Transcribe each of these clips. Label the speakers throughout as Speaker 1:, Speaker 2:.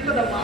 Speaker 1: 课
Speaker 2: 的吗？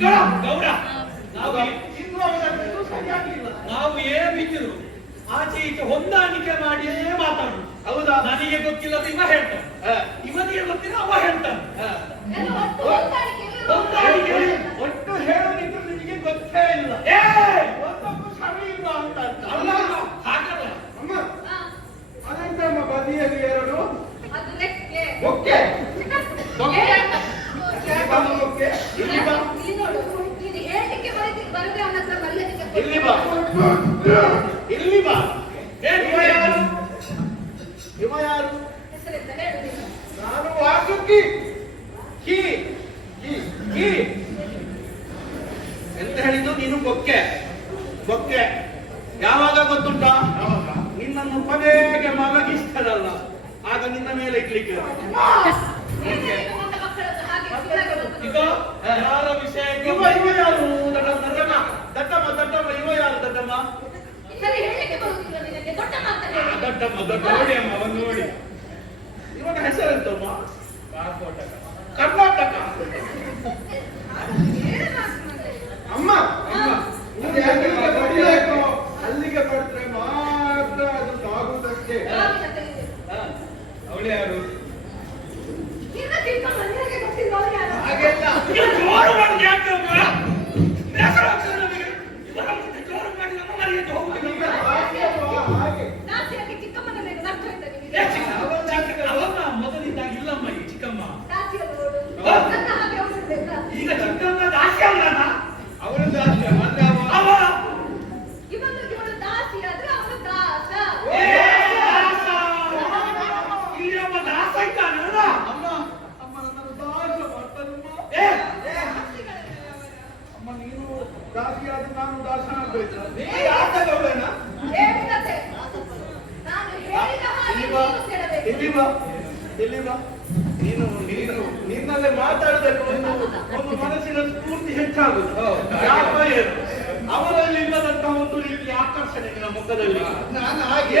Speaker 2: ಗೌಡ
Speaker 1: ನಾವು ಏನಿದ್ರು ಆಚೆ ಈಚೆ ಹೊಂದಾಣಿಕೆ ಮಾಡಿಯೇ ಮಾತಾಡು
Speaker 2: ಹೌದಾ.
Speaker 1: ನನಗೆ ಗೊತ್ತಿಲ್ಲ ಇವ ಹೇಳ್ತಾನೆ. ಇವನಿಗೆ ಗೊತ್ತಿಲ್ಲ ಅವ ಹೇಳ್ತಾನೆ.
Speaker 3: ಹೊಂದಾಣಿಕೆ
Speaker 1: ಹೊಂದಾಣಿಕೆ.
Speaker 2: ಒಟ್ಟು ಹೇಳೋದಿದ್ರು ನಿಮಗೆ ಗೊತ್ತೇ ಇಲ್ಲ.
Speaker 1: ಏ!
Speaker 2: ಒಂದಕ್ಕೂ ಸರಿ ಇಲ್ಲ ಅಂತ
Speaker 1: ಅಲ್ಲ ಹಾಗಲ್ಲ
Speaker 2: ಅಮ್ಮ.
Speaker 3: ಹಾ,
Speaker 2: ಅನಂತಮ್ಮ ಬದಿಯಲ್ಲಿ ಎರಡು.
Speaker 3: ಅದು ಲೆಕ್ಕೆ.
Speaker 2: ಬೊಕ್ಕೆ ಬೊಕ್ಕೆ
Speaker 3: ಏ,
Speaker 2: ಇಲ್ಲಿ ಬಾ ಬೊಕ್ಕೆ ಇಲ್ಲಿ ಬಾ
Speaker 3: ಇಲ್ಲಿ ನೋಡು, ನೀನು ಹೇಳ್ಲಿಕ್ಕೆ ಬರದೆ- ಬರದೆ ಅವನ ಹತ್ರ ಮರ್ಯಾದೆ ಕೊಡು.
Speaker 2: ಇಲ್ಲಿ ಬಾ ಇಲ್ಲಿ ಬಾ
Speaker 1: ಏನ್
Speaker 2: ಇವ ಯಾರು ಇವ ಯಾರು?
Speaker 3: ನೀನು.
Speaker 2: ವಾಸುಕಿ. ಕಿ. ಕಿ. ಕಿ. ಎಂತ ಹೇಳಿದ್ದು? ನೀನು ಬೊಕ್ಕೆ. ಬೊಕ್ಕೆ. ಯಾವಾಗ ಗೊತ್ತುಂಟಾ? ನಿನ್ನನ್ನು ಕೊನೆಗೆ ಮಲಗಿಸ್ತದಲ್ಲ ಆಗ ನಿನ್ನ ಮೇಲೆ ಇಡ್ಲಿಕ್ಕೆ
Speaker 3: ನೀನೇ ಈಗ ನನ್ನ ಮಕ್ಕಳ ಹತ್ರ ಹಾಗೆ ಸುಳ್ಳಾಗಿ
Speaker 1: ಈಗ
Speaker 3: ಮಾತಾಡು.
Speaker 1: ಯಾರ ವಿಷಯ
Speaker 2: ಇವ ಇವ ಯಾರು ದಡ್ಡಮ್ಮ ದಡ್ಡಮ್ಮ ದಡ್ಡಮ್ಮ ದಡ್ಡಮ್ಮ ಇವ ಯಾರು ದಡ್ಡಮ್ಮ
Speaker 3: ಸರಿ ಹೇಳಲಿಕ್ಕೆ ಬರುವುದಿಲ್ಲ ನಿನಗೆ ದೊಡ್ಡ
Speaker 2: ದಡ್ಡ ನೋಡಿ. ಅಮ್ಮ? ಅವನು ನೋಡಿ ಇವನ ಹೆಸರಂತಮ್ಮ ಕರ್ನಾಟಕ ಅಮ್ಮ ಅಲ್ಲಿಗೆ ಬಡಿದ್ರೆ ಮಾತ್ರ ಅದು
Speaker 3: ತೆಗೆದು.
Speaker 2: ಅವಳು ಯಾರು? ಹಾಗೆಲ್ಲ
Speaker 1: ಈಗ ಜೋರು ಮಾಡಿ ಯಾಕೆ ಅಮ್ಮ? ಬೇಸರ ಆಗ್ತದೆ ನಮಗೆ. ಇವರ ಮುಂದೆ ಜೋರು ಮಾಡಿ ನಮ್ಮ ಮನೆಗೆ ಹೋಗುದಿಲ್ಲ.
Speaker 2: ಈಗ ಹಾಗೆ ಅಲ್ವಾ? ಹಾಗೆ
Speaker 3: ದಾಸಿಯಾಗಿ ಚಿಕ್ಕಮ್ಮನ ಮೇಲೆ ನರ್ಕ ಇದ್ದ
Speaker 1: ಏ
Speaker 3: ನಿನಗೆ.
Speaker 1: ಚಿಕ್ಕ- ಚಿಕ್ಕ- ಅವನ ಮೊದಲಿದ್ದಾಗ ಇಲ್ಲಮ್ಮ ಈ ಚಿಕ್ಕಮ್ಮ
Speaker 3: ದಾಸಿಯನ್ನು ನೋಡು.
Speaker 1: ಹಾ.
Speaker 3: ನನ್ನ ಹಾಗೆ ಅವಳು ಬೇಕಾ?
Speaker 1: ಈಗ ಚಿಕ್ಕಮ್ಮ ದಾಸಿ ಅಲ್ಲನ
Speaker 2: ಅವಳು ದಾಸ ಮತ್ತೆ ಅವ
Speaker 1: ಅವ
Speaker 3: ಇವನು ಇವಳು ದಾಸಿ ಆದ್ರೆ ಅವನು ದಾಸ
Speaker 1: ಏ ದಾಸ. ಇಲ್ಲಿ ಒಬ್ಬ ದಾಸ ಇದ್ದಾನಲ್ಲ?
Speaker 2: ಅಮ್ಮ ಅಮ್ಮ ನನ್ನನ್ನು ದಾಸ ಮಾಡ್ತಾನಮ್ಮ
Speaker 1: ಏ
Speaker 2: ಅಮ್ಮ ನೀನು ದಾಸ ಆಗ್ಬೇಕು?
Speaker 3: ಹೇಳ್ತದೆ. ನಾನು ಹೇಳಿದ ಹಾಗೆ
Speaker 2: ಇಲ್ಲಿ ಬಾ.
Speaker 3: ನೀನು
Speaker 2: ಇಲ್ಲಿ ಬಾ. ಇಲ್ಲಿ ಬಾ. ನೀನು ನೀನು ನಿನ್ನಲ್ಲೇ ಮಾತಾಡಬೇಕು. ಒಂದು ಒಂದು ಮನಸ್ಸಿನ ಸ್ಫೂರ್ತಿ ಹೆಚ್ಚಾಗುದು ಯಾಕ? ಅವರಲ್ಲಿ ಇಲ್ಲದಂತಹ ಒಂದು ರೀತಿಯ ಆಕರ್ಷಣೆ ನಿನ್ನ ಮುಖದಲ್ಲಿ.
Speaker 4: ನಾನು ಹಾಗೆ.